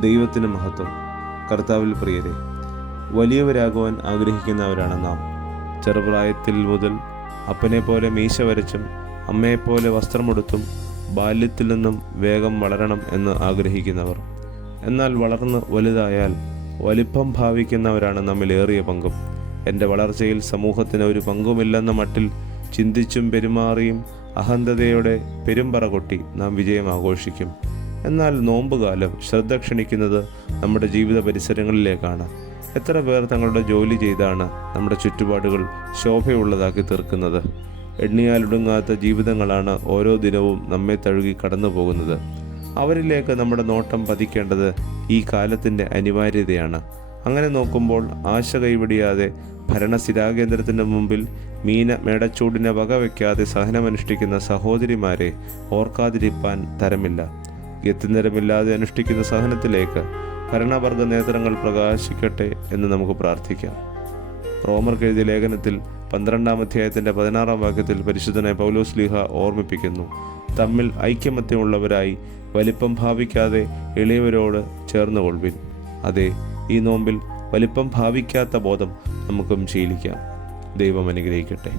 ദൈവത്തിന് മഹത്വം. കർത്താവിൽ പ്രിയരെ വലിയവരാകുവാൻ ആഗ്രഹിക്കുന്നവരാണ് നാം. ചെറുപ്രായത്തിൽ മുതൽ അപ്പനെ പോലെ മീശ വരച്ചും അമ്മയെപ്പോലെ വസ്ത്രമെടുത്തും ബാല്യത്തിൽ നിന്നും വേഗം വളരണം എന്ന് ആഗ്രഹിക്കുന്നവർ. എന്നാൽ വളർന്ന് വലുതായാൽ വലിപ്പം ഭാവിക്കുന്നവരാണ് നമ്മിലേറിയ പങ്കും. എന്റെ വളർച്ചയിൽ സമൂഹത്തിന് ഒരു പങ്കുമില്ലെന്ന മട്ടിൽ ചിന്തിച്ചും പെരുമാറിയും അഹന്തതയോടെ പെരുമ്പറ കൊട്ടി നാം വിജയം ആഘോഷിക്കും. എന്നാൽ നോമ്പുകാലം ശ്രദ്ധ ക്ഷണിക്കുന്നത് നമ്മുടെ ജീവിത പരിസരങ്ങളിലേക്കാണ്. എത്ര പേർ തങ്ങളുടെ ജോലി ചെയ്താണ് നമ്മുടെ ചുറ്റുപാടുകൾ ശോഭയുള്ളതാക്കി തീർക്കുന്നത്? എണ്ണിയാലൊടുങ്ങാത്ത ജീവിതങ്ങളാണ് ഓരോ ദിനവും നമ്മെ തഴുകി കടന്നു പോകുന്നത്. അവരിലേക്ക് നമ്മുടെ നോട്ടം പതിക്കേണ്ടത് ഈ കാലത്തിന്റെ അനിവാര്യതയാണ്. അങ്ങനെ നോക്കുമ്പോൾ ആശ കൈവിടിയാതെ ഭരണസ്ഥിരാകേന്ദ്രത്തിന്റെ മുമ്പിൽ മീന മേടച്ചൂടിനെ വകവയ്ക്കാതെ സഹനമനുഷ്ഠിക്കുന്ന സഹോദരിമാരെ ഓർക്കാതിരിപ്പാൻ തരമില്ല. ഗത്യനിരമില്ലാതെ അനുഷ്ഠിക്കുന്ന സഹനത്തിലേക്ക് ഭരണവർഗ നേത്രങ്ങൾ പ്രകാശിക്കട്ടെ എന്ന് നമുക്ക് പ്രാർത്ഥിക്കാം. റോമർ എഴുതിയ ലേഖനത്തിൽ പന്ത്രണ്ടാം അധ്യായത്തിന്റെ പതിനാറാം വാക്യത്തിൽ പരിശുദ്ധനെ പൗലോസ് ലീഹ ഓർമ്മിപ്പിക്കുന്നു. തമ്മിൽ ഐക്യമത്യമുള്ളവരായി വലിപ്പം ഭാവിക്കാതെ എളിയവരോട് ചേർന്നുകൊള്ളുവിൻ അതെ ഈ നോമ്പിൽ വലിപ്പം ഭാവിക്കാത്ത ബോധം നമുക്കും ശീലിക്കാം. ദൈവം അനുഗ്രഹിക്കട്ടെ.